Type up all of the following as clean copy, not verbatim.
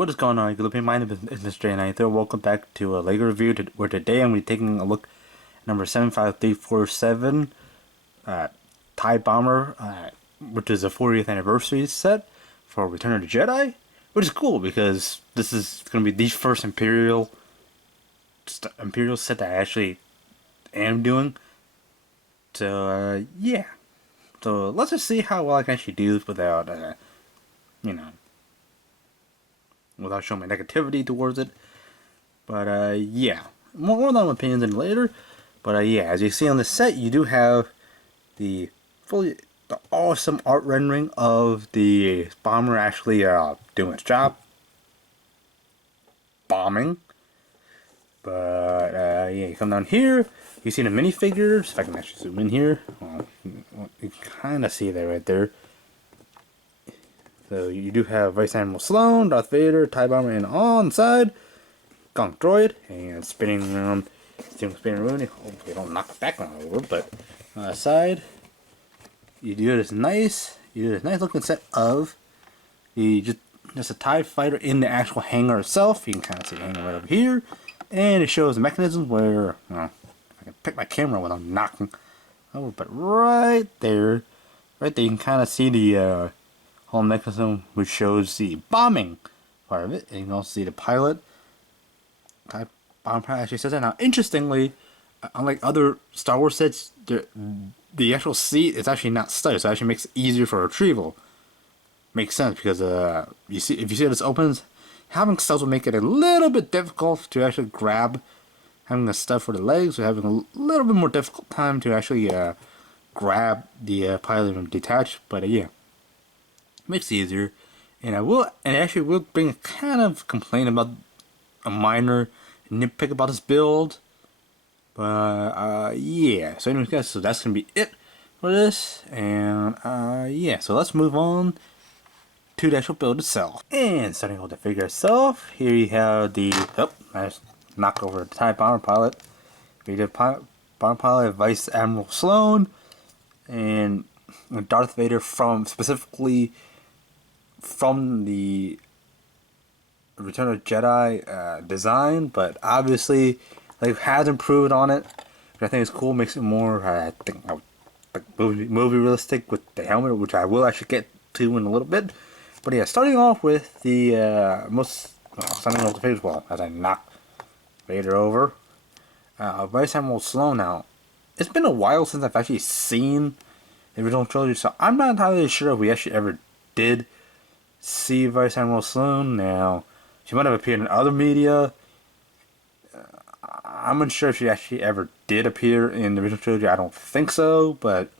What is going on, Gloopy? My name is Mr. J93. Welcome back to a LEGO review, where today I'm going to be taking a look at number 75347, TIE Bomber, which is a 40th anniversary set for Return of the Jedi, which is cool because this is going to be the first Imperial set that I actually am doing. So, yeah. So, let's just see how well I can actually do this without, without showing my negativity towards it. But yeah, more on my opinions in later. But yeah, as you see on the set, you do have the awesome art rendering of the bomber actually doing its job, bombing. But yeah, you come down here, you see the minifigures. If I can actually zoom in here, well, you kind of see that right there. So you do have Vice Admiral Sloan, Darth Vader, TIE Bomber, and on the side, Gonk Droid, and spinning around, spinning around. Hopefully don't knock the background over, but side, you do this nice looking set of the just a TIE fighter in the actual hangar itself. You can kind of see the hangar right over here, and it shows the mechanisms where, well, I can pick my camera without knocking over, but right there, you can kind of see the whole mechanism, which shows the bombing part of it, and you can also see the pilot. TIE Bomber pilot actually says that. Now, interestingly, unlike other Star Wars sets, the actual seat is actually not studded, so it actually makes it easier for retrieval. Makes sense because if you see this opens, having studs will make it a little bit difficult to actually grab. Having a stud for the legs, or having a little bit more difficult time to actually grab the pilot and detach. But yeah, makes it easier. And I actually will bring a kind of complaint about a minor nitpick about this build. But yeah, so anyways guys, so that's gonna be it for this. And yeah, so let's move on to the actual build itself. And starting with the figure itself, here you have the I just knocked over the TIE Bomber pilot. We did Bomber pilot, Vice Admiral Sloan, and Darth Vader specifically from the Return of the Jedi design, but obviously has improved on it, which I think is cool. Makes it more movie realistic with the helmet, which I will actually get to in a little bit. But yeah, starting off with the starting off the figures, well, as I knock Vader over, Vice Admiral Sloan. Now, it's been a while since I've actually seen the original trilogy, so I'm not entirely sure if we actually ever did see Vice Admiral Sloan. Now, she might have appeared in other media. I'm unsure if she actually ever did appear in the original trilogy. I don't think so, but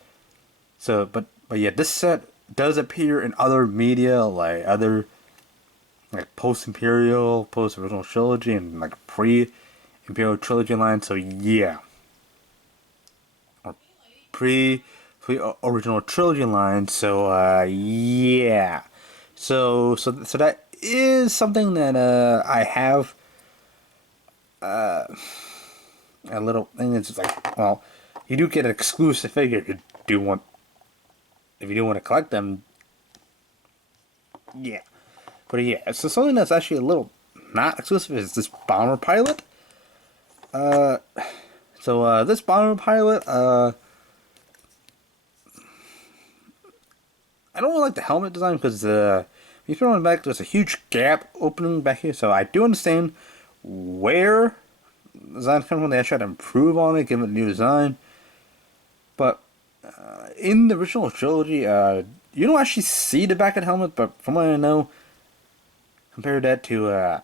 yeah, this set does appear in other media, like post-Imperial, post-original trilogy, and like pre-Imperial trilogy line. So yeah, or pre-original trilogy line. So yeah, so that is something that I have a little thing. It's like, well, you do get an exclusive figure if you do want to collect them. Yeah, but yeah, so something that's actually a little not exclusive is this bomber pilot. So this bomber pilot, I don't really like the helmet design because you put it on the back, there's a huge gap opening back here. So I do understand where the design comes from. They actually tried to improve on it, give it a new design. But in the original trilogy, you don't actually see the back of the helmet. But from what I know, compare that to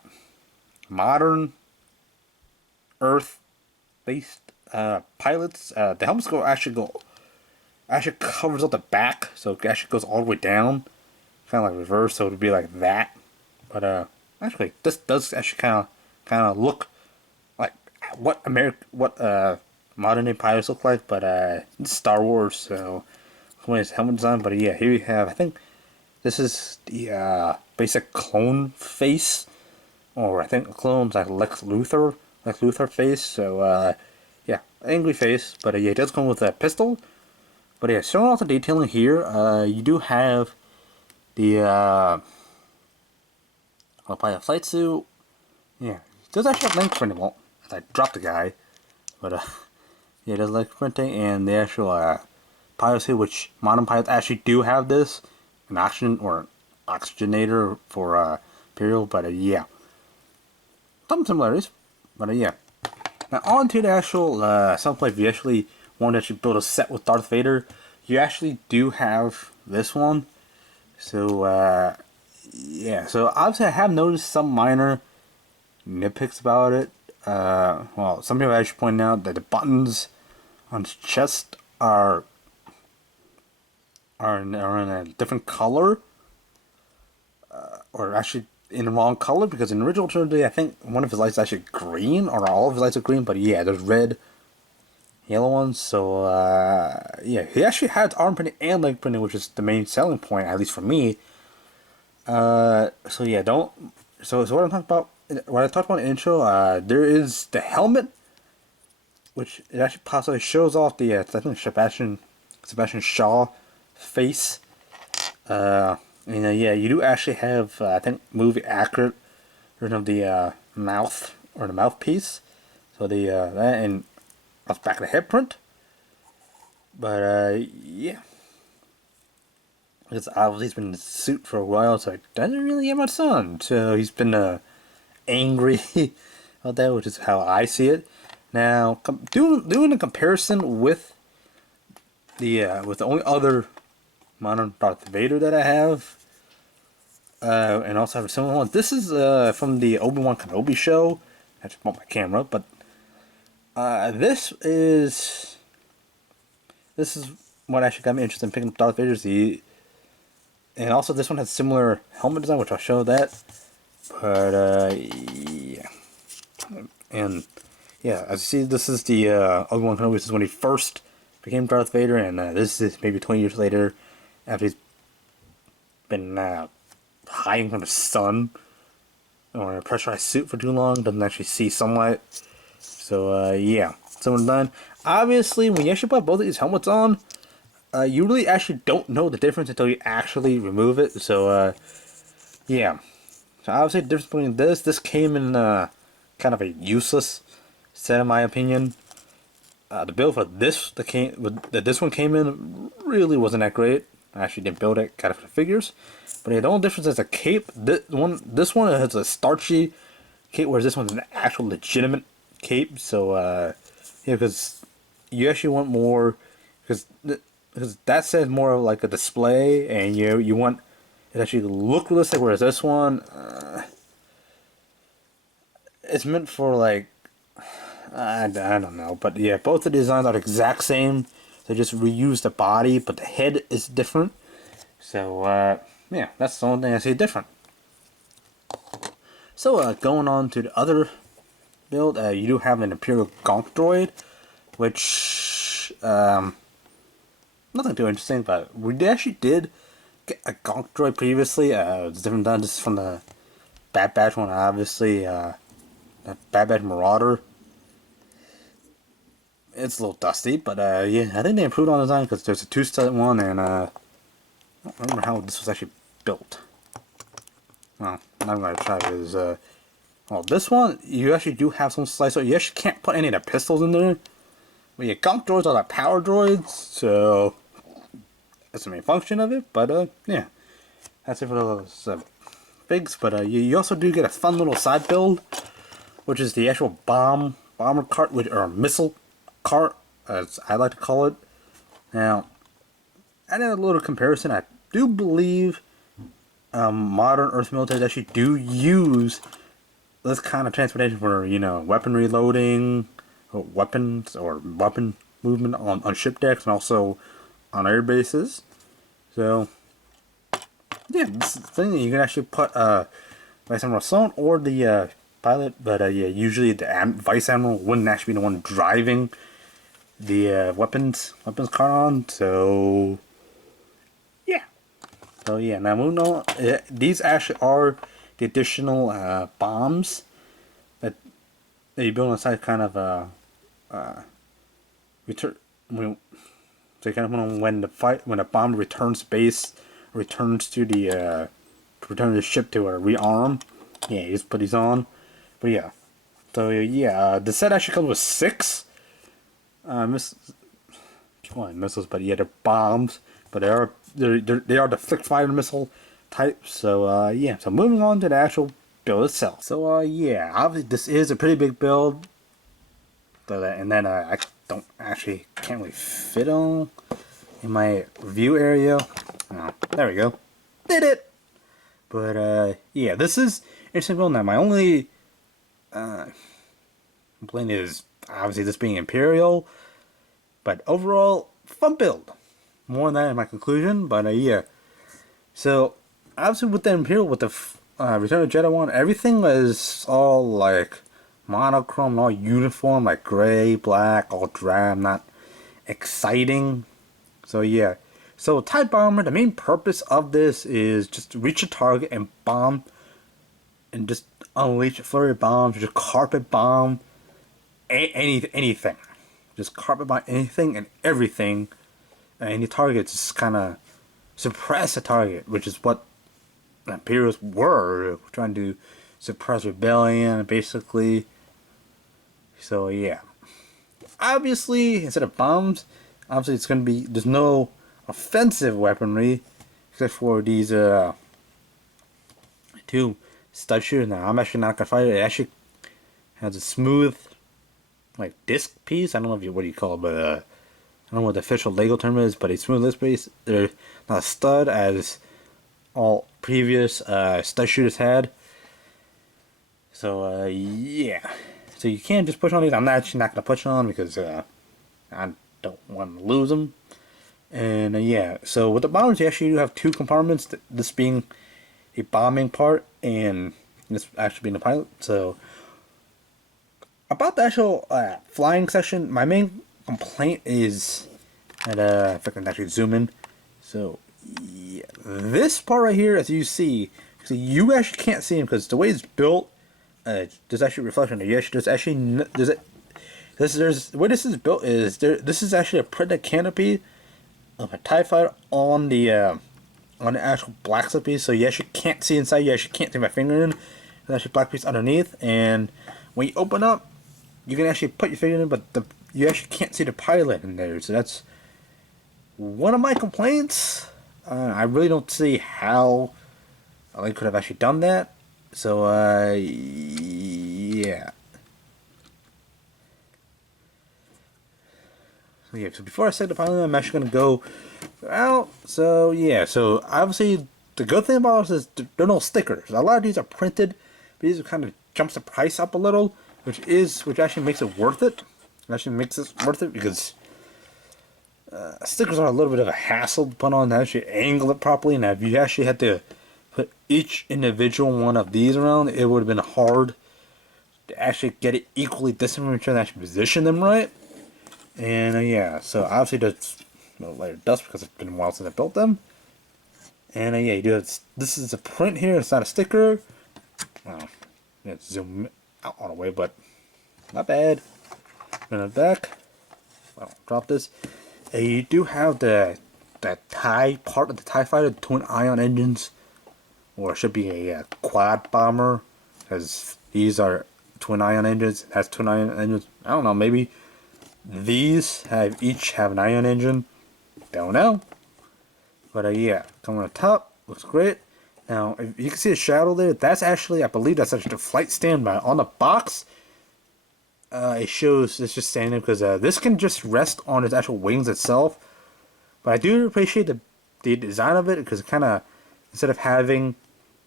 modern Earth-based pilots, the helmets actually covers up the back, so it actually goes all the way down, kind of like reverse. So it would be like that. But actually, this does actually kind of look like what modern day pilots look like, but it's Star Wars, so it's helmet design. But yeah, here we have, I think this is the basic clone face, or I think clone's like Lex Luthor face. So yeah, angry face. But yeah, it does come with a pistol. But yeah, showing off the detailing here, you do have the I'll apply a flight suit. Yeah, it does actually have link printing. Well, I dropped the guy, but yeah, it does link printing, and the actual pilot suit, which modern pilots actually do have this, an oxygen or an oxygenator for imperial. But yeah, some similarities. But yeah, now on to the actual soundplay. If you actually want to actually build a set with Darth Vader, you actually do have this one. So yeah, so obviously I have noticed some minor nitpicks about it. Well, some people actually pointed out that the buttons on his chest are in a different color, or actually in the wrong color, because in the original trilogy I think one of his lights is actually green, or all of his lights are green, but yeah, there's red, yellow ones. So yeah, he actually has arm printing and leg printing, which is the main selling point, at least for me. So yeah, don't. So what I'm talking about, what I talked about in the intro, there is the helmet, which it actually possibly shows off the I think Sebastian Shaw face. Yeah, you do actually have I think movie accurate version of the mouth, or the mouthpiece. So the that and off the back of the head print. But yeah, because obviously he's been in the suit for a while, so it doesn't really have much sun. So he's been angry about that, which is how I see it. Now, doing a comparison with the only other modern Darth Vader that I have, and also have a similar one. This is from the Obi-Wan Kenobi show. I just bought my camera, but this is what actually got me interested in picking up Darth Vader's. And also this one has similar helmet design, which I'll show that. But yeah, and yeah, as you see, this is the Obi-Wan Kenobi. This is when he first became Darth Vader, and this is maybe 20 years later, after he's been hiding from the sun or in a pressurized suit for too long, doesn't actually see sunlight. So yeah, someone done. Obviously, when you actually put both of these helmets on, you really actually don't know the difference until you actually remove it. So yeah. So obviously the difference between this came in kind of a useless set in my opinion. The build for this that this one came in really wasn't that great. I actually didn't build it, got it for the figures. But yeah, the only difference is the cape. This one has a starchy cape, whereas this one's an actual legitimate cape. So yeah, because you actually want more, because that says more of like a display, and you want it actually to look realistic. Whereas this one, it's meant for like I don't know, but yeah, both the designs are the exact same. They just reuse the body, but the head is different. So yeah, that's the only thing I see different. So going on to the other build, you do have an Imperial Gonk Droid, which nothing too interesting, but we actually did get a Gonk Droid previously. It's different than this from the Bad Batch one, obviously. The Bad Batch Marauder. It's a little dusty, but yeah, I think they improved on the design, because there's a two-stud one, and I don't remember how this was actually built. Well, I'm gonna try is well, this one you actually do have some slicer. You actually can't put any of the pistols in there. But your Gonk droids are like power droids, so that's the main function of it. But yeah, that's it for those figs. But you also do get a fun little side build, which is the actual bomber cart, or missile cart, as I like to call it. Now, I did a little comparison. I do believe modern Earth militaries actually do use this kind of transportation for, weapon reloading, or weapons, or weapon movement on ship decks, and also on air bases. So yeah, this is the thing that you can actually put Vice Admiral Sloan or the pilot, but yeah, usually the Vice Admiral wouldn't actually be the one driving the weapons cart on. So yeah. So yeah, now moving on, these actually are the additional bombs that you build inside, kind of return so kind of when the bomb returns base, returns to the return the ship to rearm. Yeah, you just put these on. But yeah. So yeah, the set actually comes with 6 missiles, but yeah, they're bombs. But they are the flick fire missile type. So yeah, so moving on to the actual build itself. So yeah, obviously this is a pretty big build. And then I can't really fit on in my view area. Oh, there we go. Did it! But yeah, this is interesting build. Now my only complaint is obviously this being Imperial, but overall fun build. More on that in my conclusion, but yeah. So obviously with the Imperial, with the Return of the Jedi one, everything was all like monochrome, all uniform, like gray, black, all drab, not exciting. So yeah. So TIE Bomber, the main purpose of this is just to reach a target and bomb, and just unleash a flurry of bombs, just carpet bomb anything. Just carpet bomb anything and everything. Any target, just kind of suppress a target, which is what the Imperials were trying to suppress rebellion, basically. So yeah, obviously instead of bombs, obviously it's gonna be there's no offensive weaponry except for these 2 stud shooters. Now I'm actually not gonna fight it. It actually has a smooth like disc piece. I don't know what you call it, but I don't know what the official Lego term is, but a smooth disc piece. They're not a stud as all previous stud shooters had. So yeah, so you can't just push on these. I'm actually not gonna push on because I don't want to lose them. And yeah, so with the bombers, you actually do have 2 compartments. This being a bombing part, and this actually being the pilot. So about the actual flying section, my main complaint is that if I can actually zoom in. So yeah, this part right here, as you see, so you actually can't see him because the way it's built, there's actually reflection there. Yes, there's actually there's the way this is built is this is actually a printed canopy of a TIE fighter on the actual black piece. So you actually can't see inside. You actually can't see my finger in. There's actually a black piece underneath, and when you open up, you can actually put your finger in, but you actually can't see the pilot in there. So that's one of my complaints. I really don't see how they could have actually done that. So yeah. So yeah, so before I say the pilot, I'm actually gonna go out. So yeah, so obviously the good thing about this is there are no stickers. A lot of these are printed, but these kind of jumps the price up a little, which actually makes it worth it. It actually makes it worth it because stickers are a little bit of a hassle to put on to actually angle it properly. Now if you actually had to put each individual one of these around, it would have been hard to actually get it equally distant from each other and actually position them right. And yeah, so obviously there's no layer dust because it's been a while since I built them. And yeah, you do have, this is a print here, it's not a sticker. Well, let's zoom out on a way, but not bad. And the back, I'll drop this. And you do have the TIE part of the TIE fighter, the twin ion engines, or it should be a quad bomber, because these are twin ion engines. It has twin ion engines. I don't know, maybe these each have an ion engine. Don't know. But yeah, coming on the top, looks great. Now, if you can see the shadow there, that's actually, I believe that's actually the flight standby. On the box, it shows it's just standing because this can just rest on its actual wings itself. But I do appreciate the design of it because it kind of, instead of having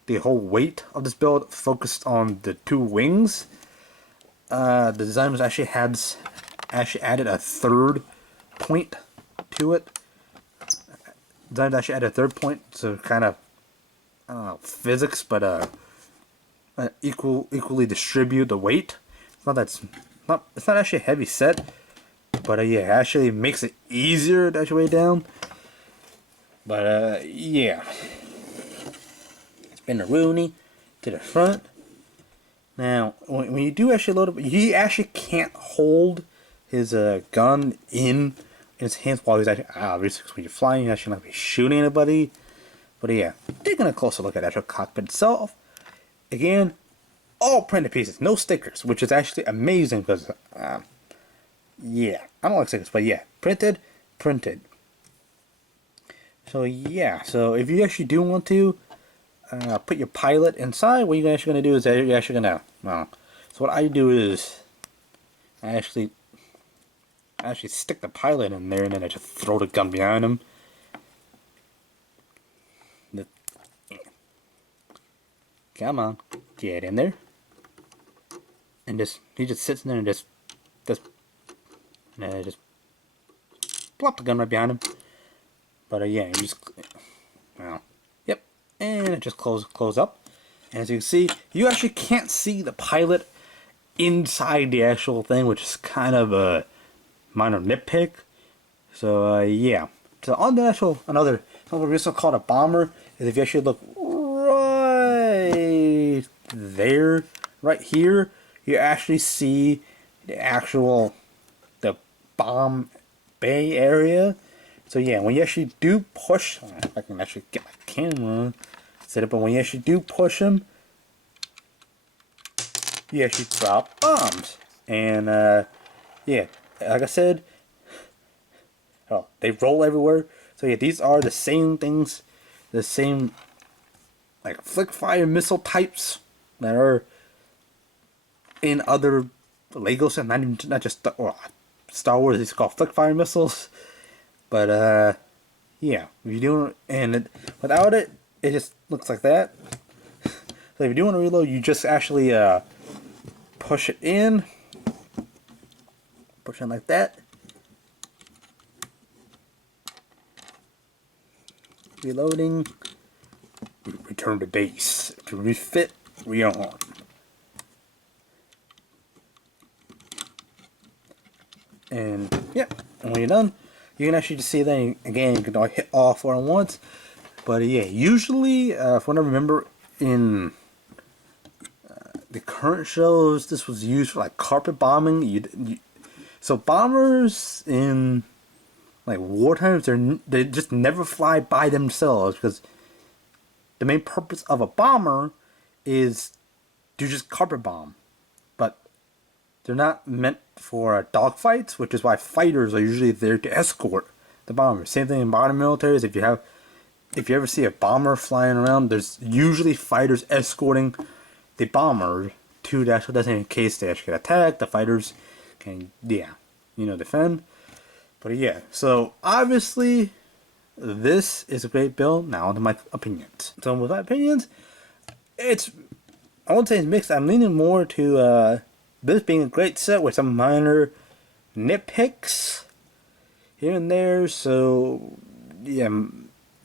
the whole weight of this build focused on the 2 wings, the design was actually added a 3rd point to it. Design actually added a 3rd point to kind of, I don't know, physics, but equally distribute the weight. It's not actually a heavy set, but yeah, it actually makes it easier to actually weigh down. But yeah, spin the Rooney to the front. Now, when you do actually load up, he actually can't hold his gun in his hands while he's actually obviously when you're flying, you actually not be shooting anybody. But yeah, taking a closer look at the actual cockpit itself. Again, all printed pieces, no stickers, which is actually amazing because, yeah, I don't like stickers, but yeah, printed. So yeah, so if you actually do want to put your pilot inside, what you're actually going to do is that you're actually going to, well, so what I do is I actually stick the pilot in there and then I just throw the gun behind him. Come on, get in there. And he just sits in there and just plop the gun right behind him. But yeah, you just, well, yep, and it just close up. And as you can see, you actually can't see the pilot inside the actual thing, which is kind of a minor nitpick. So yeah. So on the actual another reason called a bomber is if you actually look right there, right here, you actually see the bomb bay area. So yeah, when you actually do push, if I can actually get my camera set up, but when you actually do push them, you actually drop bombs. And yeah, like I said, oh, they roll everywhere. So yeah, these are the same things, the same like flick fire missile types that are in other Lego sets, not just Star Wars. It's called flick fire missiles. But yeah, if you're doing without it, it just looks like that. So if you're doing a reload, you just actually push it in like that. Reloading. Return to base. To refit, rearm. And yeah, and when you're done, you can actually just see that again. You can hit all four at once. But yeah, usually, if I remember in the current shows, this was used for like carpet bombing. So bombers in like war times, they just never fly by themselves because the main purpose of a bomber is to just carpet bomb, but they're not meant for dogfights, which is why fighters are usually there to escort the bombers. Same thing in modern militaries. If you ever see a bomber flying around, there's usually fighters escorting the bomber to the actual destination in case they actually get attacked. The fighters can, defend. But yeah, so obviously this is a great build. Now onto my opinions. So with my opinions, I won't say it's mixed. I'm leaning more to this being a great set with some minor nitpicks here and there. So yeah,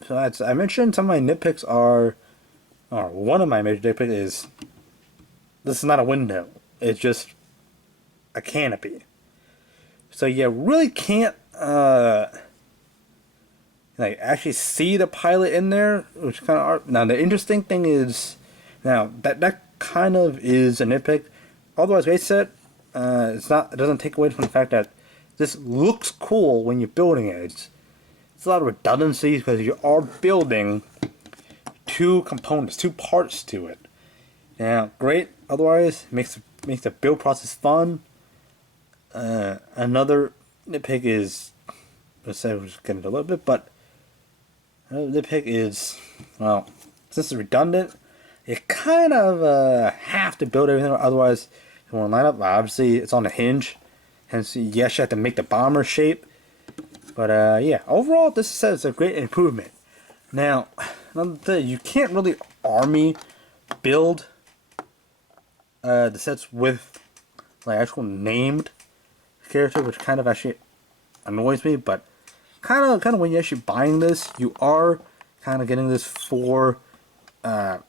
so as I mentioned, some of my nitpicks or one of my major nitpicks is this is not a window. It's just a canopy. So you really can't like actually see the pilot in there, which kind of now the interesting thing is now that kind of is a nitpick. Otherwise, great set. It doesn't take away from the fact that this looks cool when you're building it. It's a lot of redundancies because you are building two parts to it. Now, great. Otherwise, makes the build process fun. Another nitpick is, let's say we're just getting into a little bit, but another nitpick is, well, since it's redundant, you kind of have to build everything, otherwise it won't line up. Obviously, it's on a hinge, hence yes, you have to make the bomber shape. But yeah, overall, this set is a great improvement. Now, another thing, you can't really army build the sets with like actual named character, which kind of actually annoys me. But kind of when you're actually buying this, you are kind of getting this for what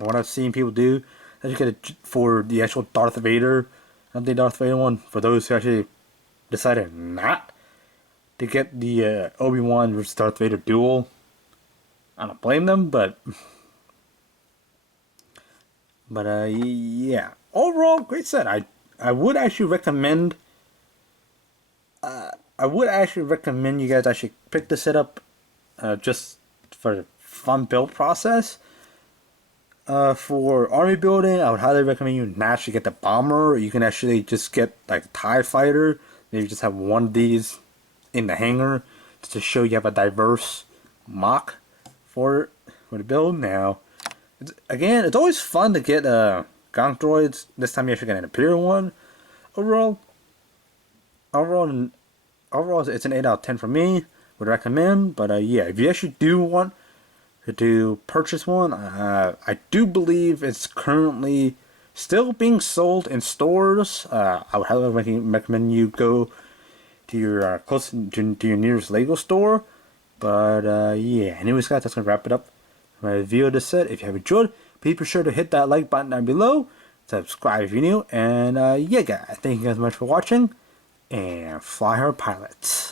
I've seen people do. That you get it for the actual Darth Vader, not the Darth Vader one. For those who actually decided not to get the Obi-Wan versus Darth Vader duel, I don't blame them, but yeah, overall great set. I would actually recommend. I would actually recommend you guys actually pick this set up, just for the fun build process. For army building, I would highly recommend you naturally get the bomber. You can actually just get like the TIE fighter. Maybe just have one of these in the hangar just to show you have a diverse mock for the build. Now, it's always fun to get gonk droids. This time you actually get an imperial one. Overall, overall, it's an 8 out of 10 for me. Would recommend, but yeah, if you actually do want to purchase one, I do believe it's currently still being sold in stores. I would highly recommend you go to your to your nearest Lego store. But yeah, anyways, guys, that's gonna wrap it up. My review of the set. If you have enjoyed, please be sure to hit that like button down below. Subscribe if you're new, and yeah, guys, thank you guys so much for watching. And fly hard, pilots.